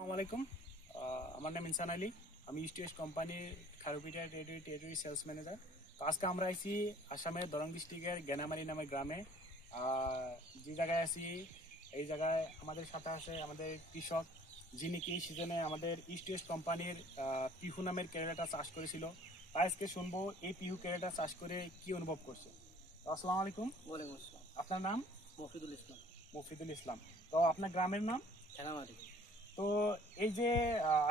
আসসালামু আলাইকুম। আমার নাম ইনসান আলী। আমি ইস্ট ওয়েস্ট কোম্পানির খারুপিটিয়া টেরিটরি সেলস ম্যানেজার। তো আজকে আমরা আইছি আসামের দরং ডিস্ট্রিক্টের জ্ঞানামারি নামের গ্রামে। যে জায়গায় আছি এই জায়গায় আমাদের সাথে আছে আমাদের কৃষক, যিনি কি সিজনে আমাদের ইস্ট ওয়েস্ট কোম্পানির পিহু নামের কেরালাটা চাষ করেছিল। তাই আজকে শুনবো এই পিহু কেরালাটা চাষ করে কি অনুভব করছে। তো আসসালামু আলাইকুম। ওয়ালাইকুম আসসালাম। আপনার নাম? মফিদুল ইসলাম। মফিদুল ইসলাম। তো আপনার গ্রামের নাম? ঠেলামারি। তো এই যে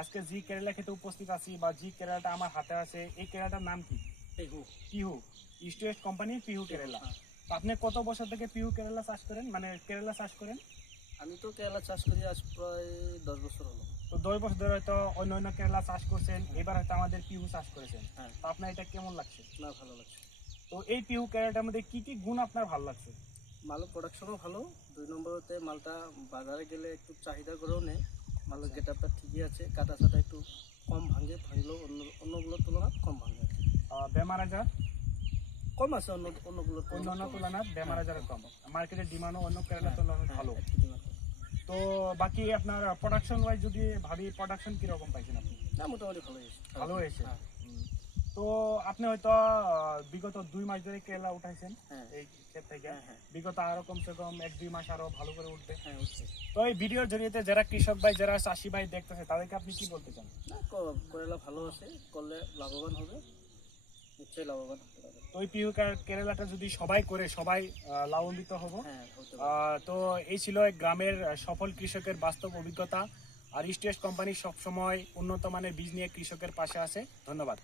আজকে জি কেরালা খেতে উপস্থিত আছি বা জি কেরালাটা আমার হাতে আছে, এই কেরালাটার নাম কি? পেহু। পিহু, ইস্ট ওয়েস্ট কোম্পানির পিহু কেরালা। হ্যাঁ। তো আপনি কত বছর থেকে পিহু কেরালা চাষ করেন, মানে কেরালা চাষ করেন? আমি তো কেরালা চাষ করি আজ প্রায় 10 বছর হলো। তো 10 বছর ধরে হয়তো অন্য অন্য কেরালা চাষ করছেন, এবার হয়তো আমাদের পিহু চাষ করেছেন। হ্যাঁ। তো আপনার এটা কেমন লাগছে? না, ভালো লাগছে। তো এই পিহু কেরালাটার মধ্যে কি কি গুণ আপনার ভালো লাগছে? মাল প্রোডাকশনও ভালো। 2 নম্বরতে মালটা বাজারে গেলে একটু চাহিদা করেও নেয়। মালের গেটআপটা ঠিকই আছে, কাটা ছাটা একটু কম ভাঙলেও অন্যগুলোর তুলনায় কম ভাঙে আর কি। বেমার আজার কম আছে অন্যগুলোর অন্য অন্য তুলনায় বেমার আজার কম, মার্কেটের ডিমান্ডও অন্য কেরালার হ্যাঁ, তুলনায় হ্যাঁ, ভালো। একটু demand কম। তো বাকি আপনার প্রোডাকশন ওয়াইজ যদি ভাবি, প্রোডাকশন কিরকম পাইছেন আপনি? না, মোটামুটি ভালো হয়েছে। ভালো হয়েছে। হ্যাঁ, তো আপনি হয়তো বিগত 2 মাস ধরে কেরালা উঠাইছেন হ্যাঁ, এই ক্ষেত থেকে। হ্যাঁ, হ্যাঁ, বিগত আরো কমসে কম 1-2 মাস আরো ভালো করে উঠবে। হ্যাঁ, হচ্ছে। তো এই ভিডিওর জরিয়েতে যারা কৃষক ভাই, যারা চাষি ভাই দেখতেছে, তাদেরকে আপনি কি বলতে চান? না, করেলা ভালো আছে, করলে লাভবান হবে, নিশ্চয়ই লাভবান হতে পারে। তো এই পিহু কেরালাটা যদি সবাই করে, সবাই লাভান্বিত হব। হ্যাঁ, হতে পারে। তো এই ছিল এক গ্রামের সফল কৃষকের বাস্তব অভিজ্ঞতা। আর ইস্ট ওয়েস্ট কোম্পানি সবসময় উন্নত মানের বীজ নিয়ে কৃষকের পাশে আছে। ধন্যবাদ।